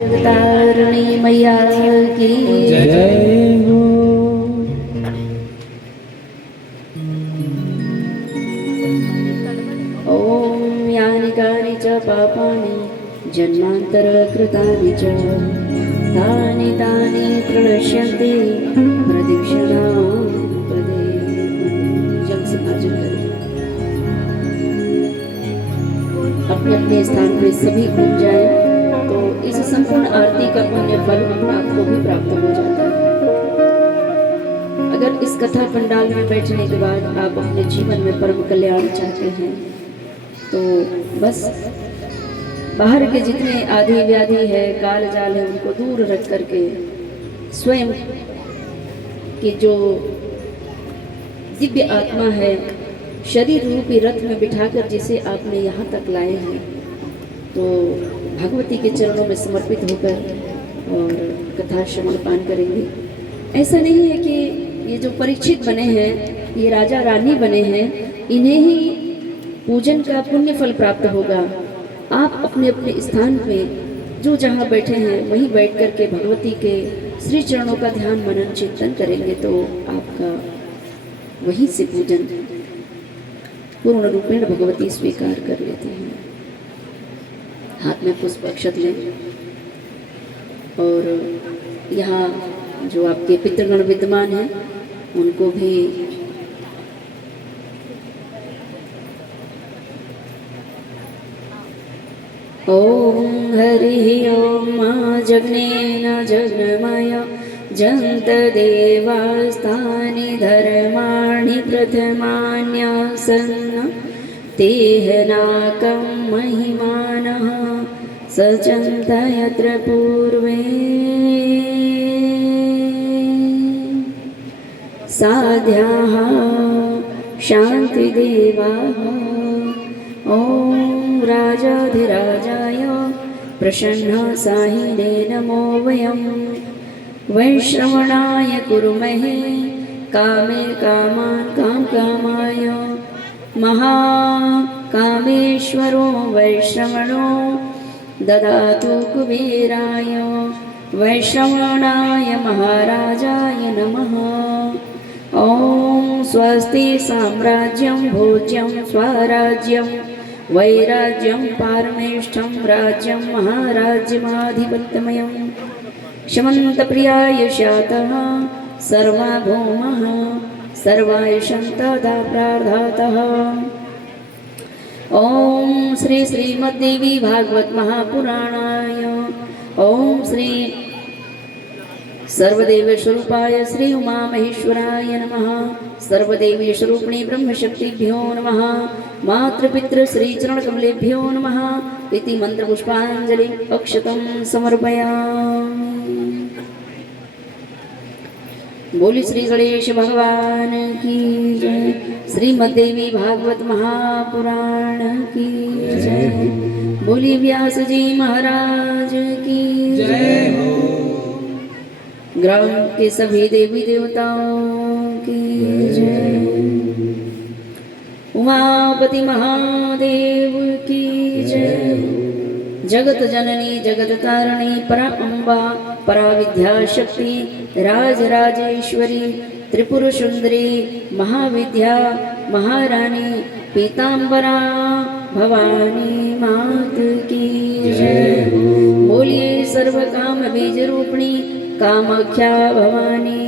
जगतारिणी मैया की जय हो। ॐ यानि कानि च पापानि जन्मान्तरकृतानि च तानि तानि प्रणश्यन्ति प्रदक्षिणां पदे। जल समाजन करें, अपने अपने स्थान पे सभी घूम जाएं तो इस संपूर्ण आरती का पुण्य फल आपको भी प्राप्त हो जाता है। अगर इस कथा पंडाल में बैठने के बाद आप अपने जीवन में परम कल्याण चाहते हैं तो बस बाहर के जितने आधि व्याधि है, काल जाल है, उनको दूर रख करके स्वयं की जो दिव्य आत्मा है, शरीर रूपी रथ में बिठाकर जिसे आपने यहाँ तक लाए हैं, तो भगवती के चरणों में समर्पित होकर और कथा श्रवण पान करेंगे। ऐसा नहीं है कि ये जो परीक्षित बने हैं, ये राजा रानी बने हैं, इन्हें ही पूजन का पुण्य फल प्राप्त होगा। आप अपने अपने स्थान पे जो जहाँ बैठे हैं वहीं बैठ कर के भगवती के श्री चरणों का ध्यान मनन चिंतन करेंगे तो आपका वहीं से पूजन पूर्ण रूपेण भगवती स्वीकार कर लेते हैं। हाथ में पुष्प अक्षत लें और यहाँ जो आपके पितृगण विद्यमान हैं उनको भी ओम हरि ओम मा जग्नेन जग्नमय जन्त देवास्तानि धर्माणि प्रथमान्यासन् तेह नाकं महिमानः सचन्त यत्र पूर्वे साध्याः शान्तिदेवाः। ॐ राजाधिराजाय प्रसन्नसाहिने नमो वयं वैश्रवणाय कुर्महे कामे कामान् कामकामाय महाकामेश्वरो वैश्रवणो ददातु कुबेराय वैश्रवणाय महाराजाय नमः। ॐ स्वस्ति साम्राज्यं भोज्यं स्वराज्यं वैराज्यं पारमेष्ठं राज्यं महाराज्यमाधिपत्यमयं शमन्तप्रियाय शातः सर्वभौमः सर्वाय शन्तदा प्रार्थतः। ओम श्री श्रीमद्देवी भागवत महापुराणाय ओम श्री सर्वदेव स्वरूपाय श्री उमा महेश्वराय नमः। सर्वदेवी स्वरूपिणी ब्रह्मशक्तिभ्यो नमः। मातृपितृ श्री चरण कमलेभ्यो नमः। इति मंत्र पुष्पांजलि अक्षतं समर्पयामि। बोली श्री गणेश भगवान की जय। श्रीमद्देवी भागवत महापुराण की जय। बोली व्यास जी महाराज की जय हो। ग्राम के सभी देवी देवताओं की जय। उमापति महादेव की जय। जगत जननी जगत तारिणी परा अम्बा परा विद्या शक्ति राजराजेश्वरी त्रिपुर सुंदरी महाविद्या महारानी पीतांबरा भवानी मात की जय। बोलिए सर्व काम बीज रूपिणी कामाख्या भवानी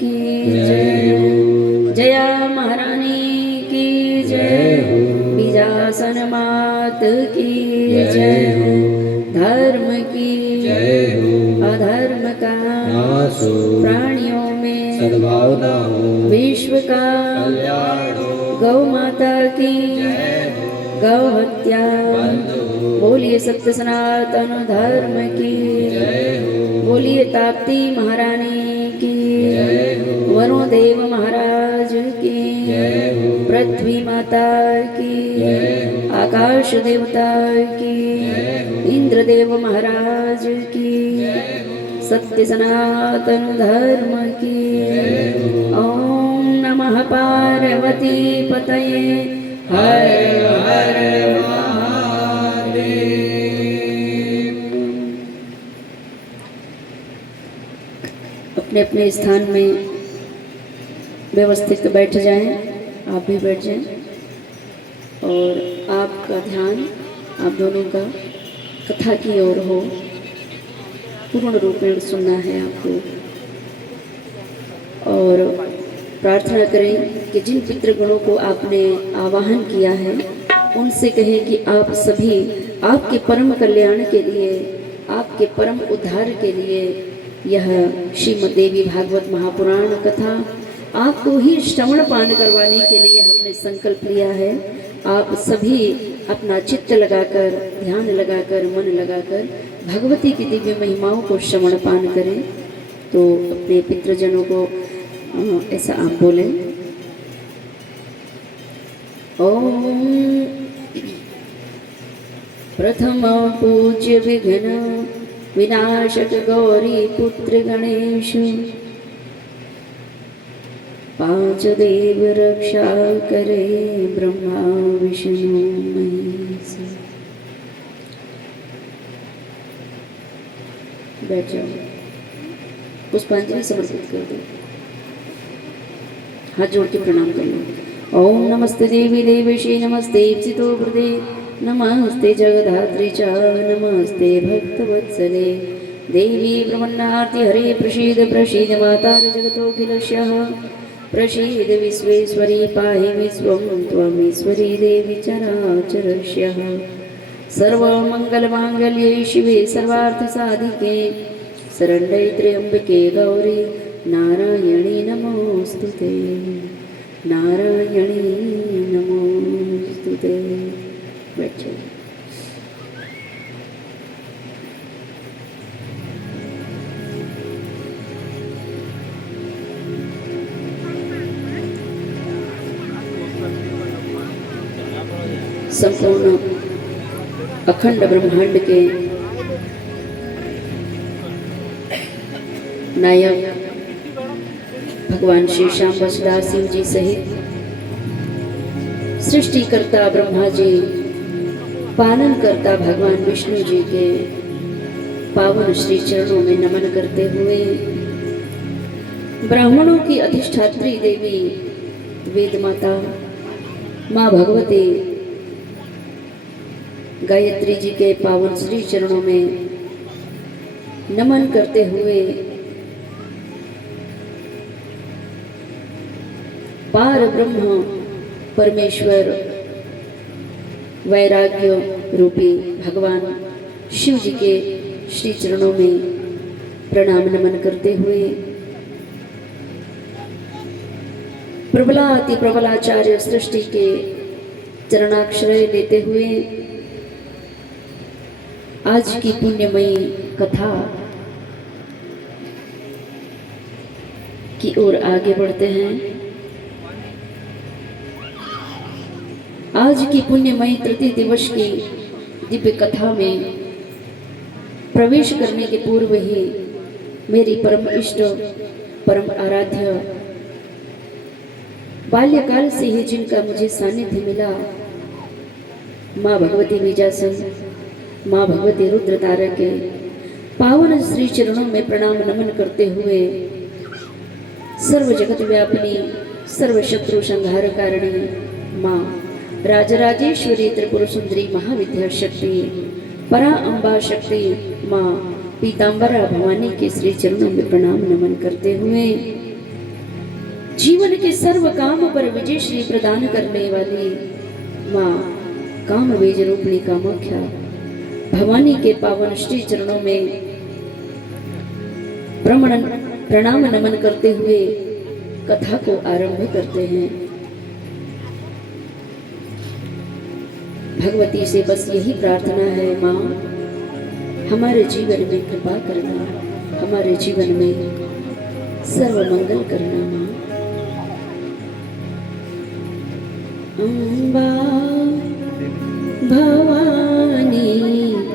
की जय। जया महारानी की जय। बीजासन मात की जय। धर्म की जय। अधर्म का प्राणियों में सद्भावना हो। विश्व का कल्याण हो। गौ माता की गौ हत्या बोलिए सत्य सनातन धर्म की बोलिए ताप्ती महारानी की वरुण देव महाराज की पृथ्वी माता की आकाश देवता की इंद्रदेव महाराज की सत्य सनातन धर्म की। ओम नमः पार्वती पतये हर हर महादेव। अपने अपने स्थान में व्यवस्थित बैठ जाएं, आप भी बैठ जाएं और आपका ध्यान आप दोनों का कथा की ओर हो। पूर्ण रूपेण सुनना है आपको और प्रार्थना करें कि जिन पितृगणों को आपने आवाहन किया है उनसे कहें कि आप सभी आपके परम कल्याण के लिए, आपके परम उद्धार के लिए यह श्रीमद् देवी भागवत महापुराण कथा आपको ही श्रवण पान करवाने के लिए हमने संकल्प लिया है। आप सभी अपना चित्त लगाकर, ध्यान लगाकर, मन लगाकर भगवती की दिव्य महिमाओं को श्रवण पान करें। तो अपने पितृजनों को ऐसा आप बोलें, ओम प्रथम पूज्य विघ्न विनाशक गौरी पुत्र गणेश, पांच देव रक्षा करे ब्रह्मा विष्णु महेश। बैठ जाओ, पुष्पांजलि समर्पित कर दो, हाथ जोड़ के प्रणाम कर लो। ओम नमस्ते देवी देवेशी, नमस्ते चितो हृदे, नमस्ते जगधात्री च, नमस्ते भक्तवत्सले देवी ब्रह्मण्णार्ति हरे प्रसीद प्रसीद माता जगतोऽखिलस्यः, प्रसीद विश्वेश्वरी पाहि विश्वं त्वमीश्वरी देवी चराचरस्यः। सर्वमङ्गलमाङ्गल्ये शिवे सर्वार्थसाधिके, शरण्ये त्र्यम्बके गौरी नारायणी नमोस्तुते, नारायणी नमोस्तुते। बैठो। संपूर्ण अखंड ब्रह्मांड के नायक भगवान श्री श्याम बसदास शिव जी सहित सृष्टिकर्ता ब्रह्मा जी, पालन करता भगवान विष्णु जी के पावन श्री चरणों में नमन करते हुए ब्राह्मणों की अधिष्ठात्री देवी वेद माता माँ भगवती गायत्री जी के पावन श्री चरणों में नमन करते हुए पार ब्रह्म परमेश्वर वैराग्य रूपी भगवान शिव जी के श्री चरणों में प्रणाम नमन करते हुए प्रबलाति प्रबलाचार्य सृष्टि के चरणाक्षरय लेते हुए आज की पुण्यमयी कथा की ओर आगे बढ़ते हैं। आज की पुण्यमयी तृतीय दिवस की दिव्य कथा में प्रवेश करने के पूर्व ही मेरी परम इष्ट, परम आराध्य, बाल्यकाल से ही जिनका मुझे सानिध्य मिला, माँ भगवती बीजासन, माँ भगवती रुद्र तारक के पावन श्री चरणों में प्रणाम नमन करते हुए सर्व जगत व्यापिनी, सर्व शत्रु संहार कारिणी माँ राजराजेश्वरी त्रिपुर सुंदरी महाविद्या शक्ति परा अम्बा शक्ति माँ पीताम्बरा भवानी के श्री चरणों में प्रणाम नमन करते हुए जीवन के सर्व काम पर विजय श्री प्रदान करने वाली माँ काम बीज रूपणी कामाख्या भवानी के पावन श्री चरणों में प्रणाम नमन करते हुए कथा को आरंभ करते हैं। भगवती से बस यही प्रार्थना है, माँ हमारे जीवन में कृपा करना, हमारे जीवन में सर्व मंगल करना। माँ अम्बा भवानी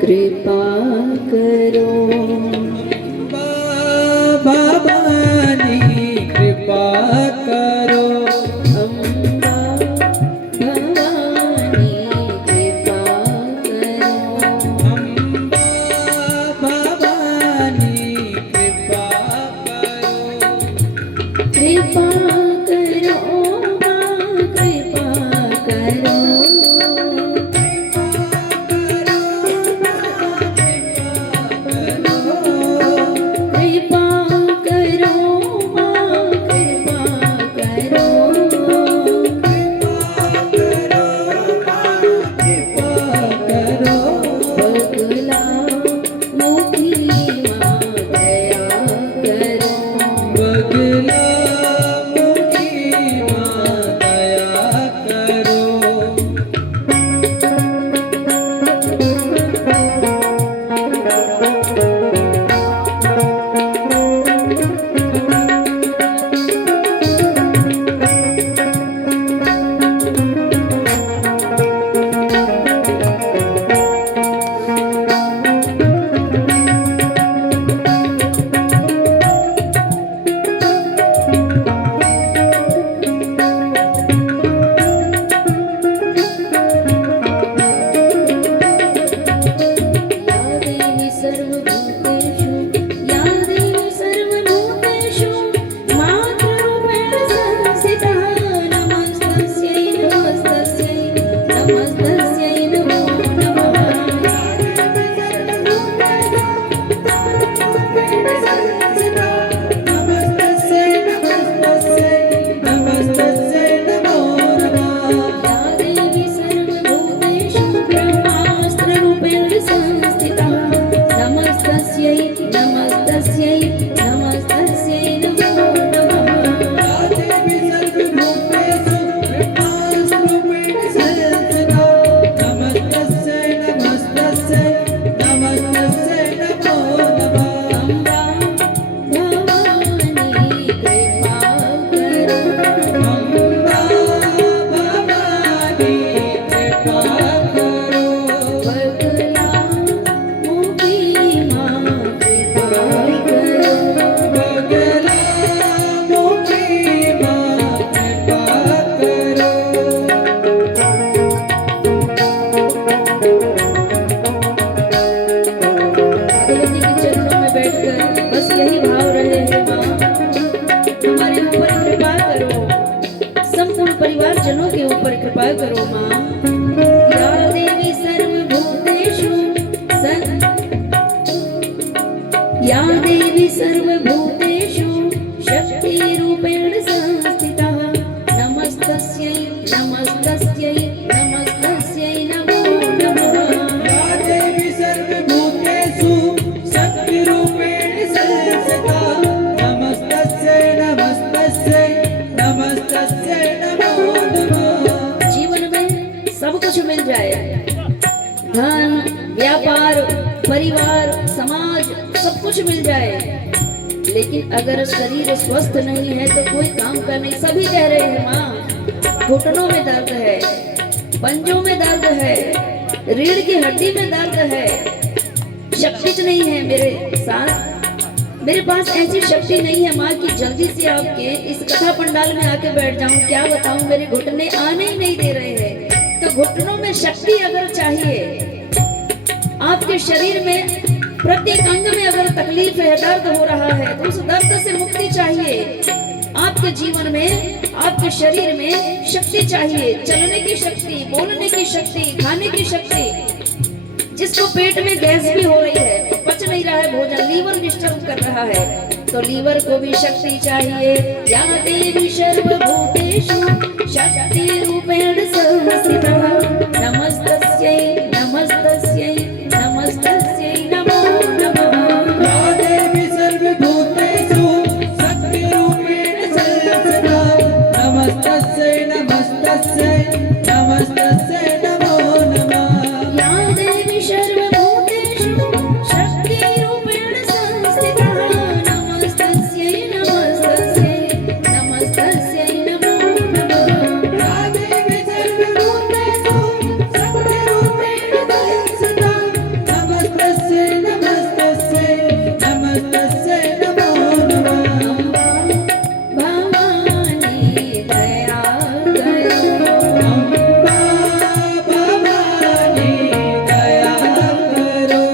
कृपा करो, भवानी कृपा करो, सर्वभूतेषु या देवी सर्वभूतेषु मातृरूपेण संस्थिता नमस्तस्यै नमस्तस्यै नमस्तस्यै नमो नमः नमस्तस्यै नमस्तस्यै नमस्तस्यै नमो नमः या देवी सर्वभूतेषु ब्रह्मास्त्ररूपेण संस्थिता नमस्तस्यै नमस्तस्यै नमस्तस्यै नमो नमः या देवी सर्वभूतेषु ब्रह्मास्त्ररूपेण संस्थिता नमस्तस्यै नमस्तस्यै नमस्तस्यै नमो नमः अम्बा भवानी कृपा करो अम्बा भवानी कृपा करो बगला मुखी माँ कृपा करो बगला मुखी माँ कृपा करो भगवती के चरणों में बैठकर बस यही भाव रहे हैं माँ हमारे ऊपर कृपा करो संपूर्ण परिवार जनों के ऊपर कृपा करो माँ या देवी सर्वभूतेषु या देवी सर्वभूतेषु शक्तिरूपेण संस्थिता नमस्तस्यै नमस्तस्यै नमस्तस्यै नमो नमः या देवी सर्वभूतेषु शक्तिरूपेण संस्थिता नमस्तस्यै नमस्तस्यै नमस्तस्यै नमो नमः जीवन में सब कुछ मिल जाए धन व्यापार परिवार समाज सब कुछ मिल जाए लेकिन अगर शरीर स्वस्थ नहीं है तो कोई काम का नहीं सभी कह रहे हैं माँ घुटनों में दर्द है पंजों में दर्द है रीढ़ की हड्डी में दर्द है शक्ति नहीं है मेरे साथ मेरे पास ऐसी शक्ति नहीं है माँ कि जल्दी से आपके इस कथा पंडाल में आके बैठ जाऊं क्या बताऊं मेरे घुटने आने ही नहीं दे रहे हैं तो घुटनों में शक्ति अगर चाहिए आपके शरीर में प्रत्येक अंग में अगर तकलीफ है दर्द हो रहा है तो उस दर्द से मुक्ति चाहिए आपके जीवन में आपके शरीर में शक्ति चाहिए चलने की शक्ति बोलने की शक्ति खाने की शक्ति जिसको पेट में गैस भी हो रही है पच नहीं रहा है भोजन लीवर डिस्टर्ब कर रहा है तो लीवर को भी शक्ति चाहिए या देवी सर्वभूतेषु शक्तिरूपेण संस्थिता नमस्तस्यै नमस्तस्यै नमस्तस्यै नमो नमः या देवी सर्वभूतेषु शक्तिरूपेण संस्थिता नमस्तस्यै नमस्तस्यै नमस्तस्यै नमो नमः या देवी सर्वभूतेषु शक्तिरूपेण संस्थिता नमस्तस्यै नमस्तस्यै नमस्तस्यै नमो नमः या देवी सर्वभूतेषु शक्तिरूपेण संस्थिता नमस्तस्यै नमस्तस्यै नमस्तस्यै नमो नमः अम्बा भवानी दया करो अम्बा भवानी दया करो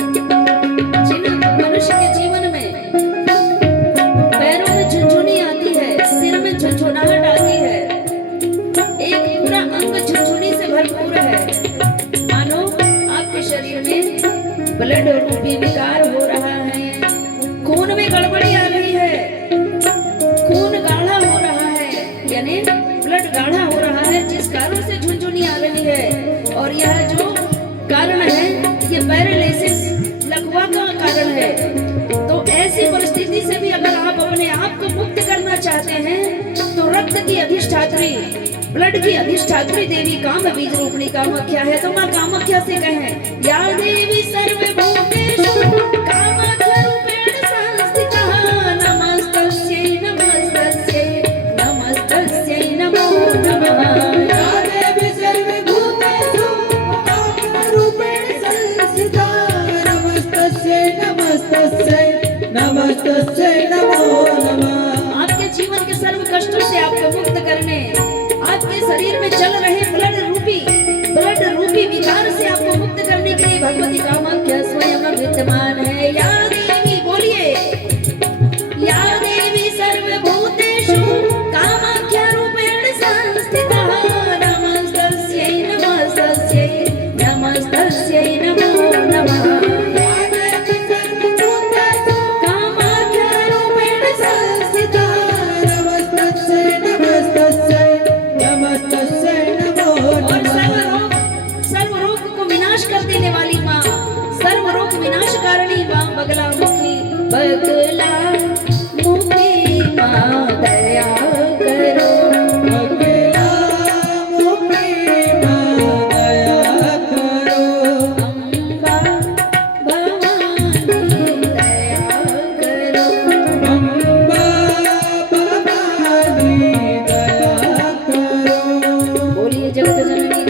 जिन मनुष्य के जीवन में पैरों में झुनझुनी आती है सिर में झुनझुनाहट आती है एक पूरा अंग झुनझुनी से भरपूर है मानो आपके शरीर में ब्लड रूपी विकार हो रहा है खून में गड़बड़ी आ रही है खून गाढ़ा हो रहा है यानी ब्लड गाढ़ा हो रहा है जिस कारण से झुनझुनी आ रही है और यह जो कारण है ये पैरालिसिस लकवा का कारण है तो ऐसी परिस्थिति से भी अगर आप अपने आप को मुक्त करना चाहते हैं तो रक्त की अधिष्ठात्री ब्लड की अधिष्ठात्री देवी काम बीज रूपणी कामाख्या है तो माँ कामाख्या से कहें या देवी सर्वभूतेषु कामाख्या रूपेण संस्थिता नमस्तस्यै नमस्तस्यै नमस्तस्यै नमो नमः या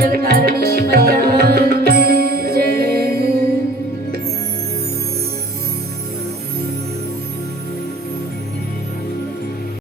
जगतारिणी